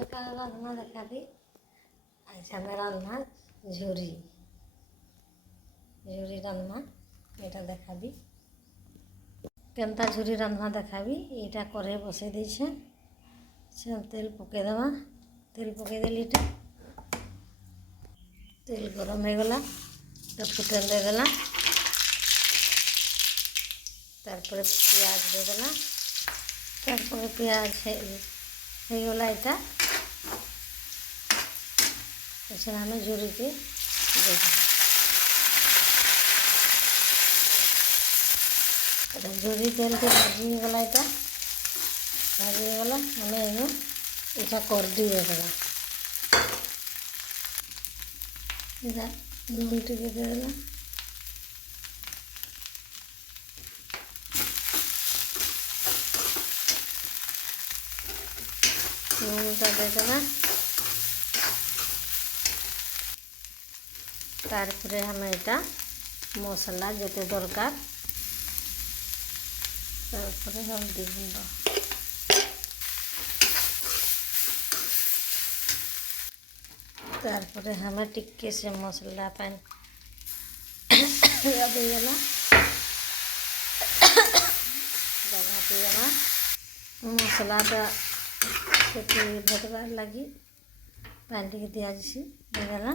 बेकार रांधना देखा दी। आज हमें रांधना झुरी झुरी रांधना এটা দেখা दी। केनता झुरी रांधना देखाबी। एटा कढ़ाई बसई देछे। तेल पके देवा। तेल पके देली तेल गरम हो गला तो फुटन दे देला। तारपरे प्याज दे देला। तारपरे प्याज हो गला एटा এছাড়া আমি ঝুড়িতে দেব। এটা ঝুড়ি তেলতে ভাজি হয়ে গেল। এটা ভাজি হয়ে গেল। আমি এটা করদি দিয়ে দেবো। এটা নুনটিকে দিয়ে দিলাম। নুনটা দিয়ে দিলাম। তারপরে আমি এটা মশলা যেতে দরকার তারপরে হলদি গুঁড়ো তারপরে আমি টিক্के से मसला पान दिएला दिएला मसलाटा से भटकार लगी पान टी दिया दिएला।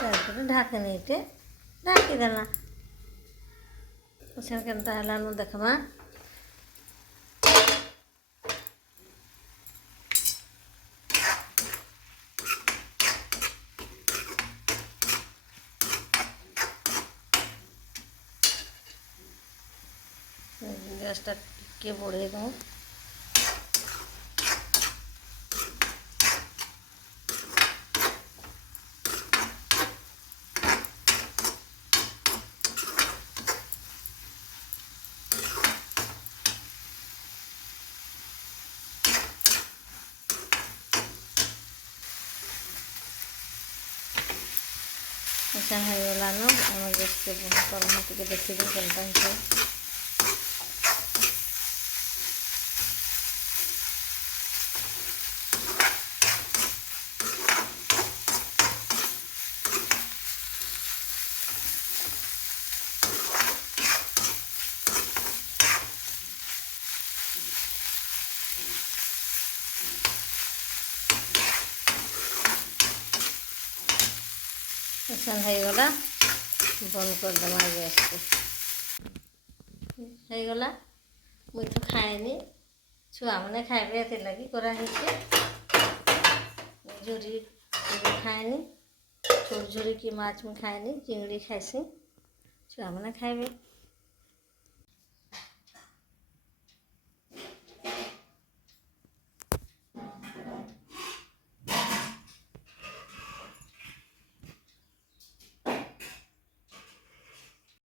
तारपरे ढाकनी ढाकी देला। केनता हलानो देखमा। गैसटा टिके बढ़े दूँ। ऐसा हो गलानो आम गैस के कलम टे देखी दी केनता हो। ऐसा हो गला बंद कर देवा गैस को। हो गला मुई तो खाएनी छुआ मैंने खाइबे से लगी करा झुरी खाएनी छोट झुरी की माछ में खाएनी चिंगड़ी खाइसी छुआ मैंने खाइबे।